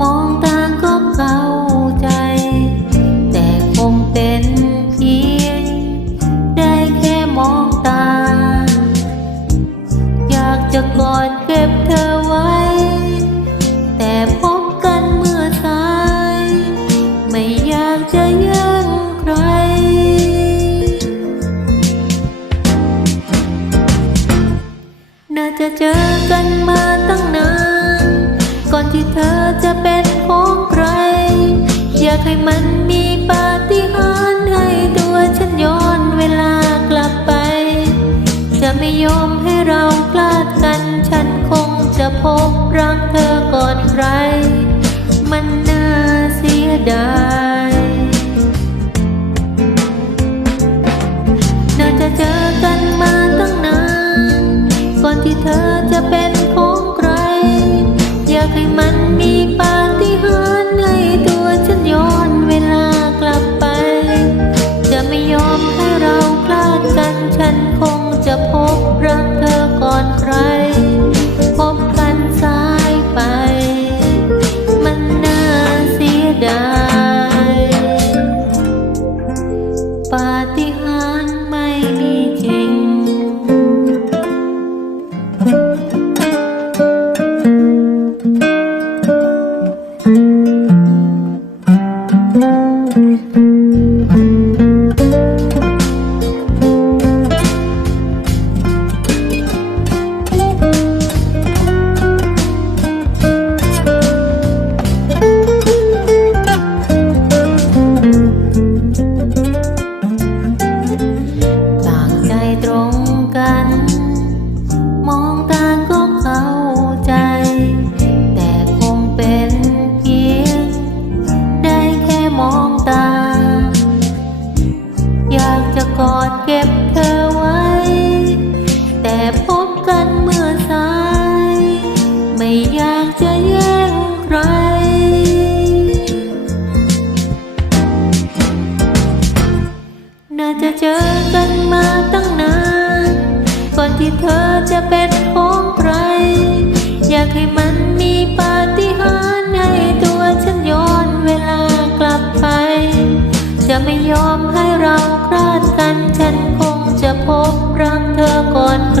มองตาก็เข้าใจ แต่คงเป็นเพียงได้แค่มองตา อยากจะกอดเก็บเธอไว้ แต่พบกันเมื่อสาย ไม่อยากจะย่งใครน่าจะเจอกันมาตั้ง ก่อนที่เธอจะเป็นของใคร อยากให้มันมีปาฏิหาริย์ให้ตัวฉันย้อนเวลากลับไป จะไม่ยอมให้เราพลาดกัน ฉันคงจะพบรักเธอก่อนใคร มันน่าเสียดาย ให้เราพลาดกันฉันคงจะพบรักากจะกอดเก็บเธอไว้ แต่พบกันเมื่อสาย ไม่อยากจะแย่งใคร น่าจะเจอกันมาตั้งนาน ก่อนที่เธอจะเป็นของใคร อยากให้มัน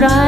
ใคร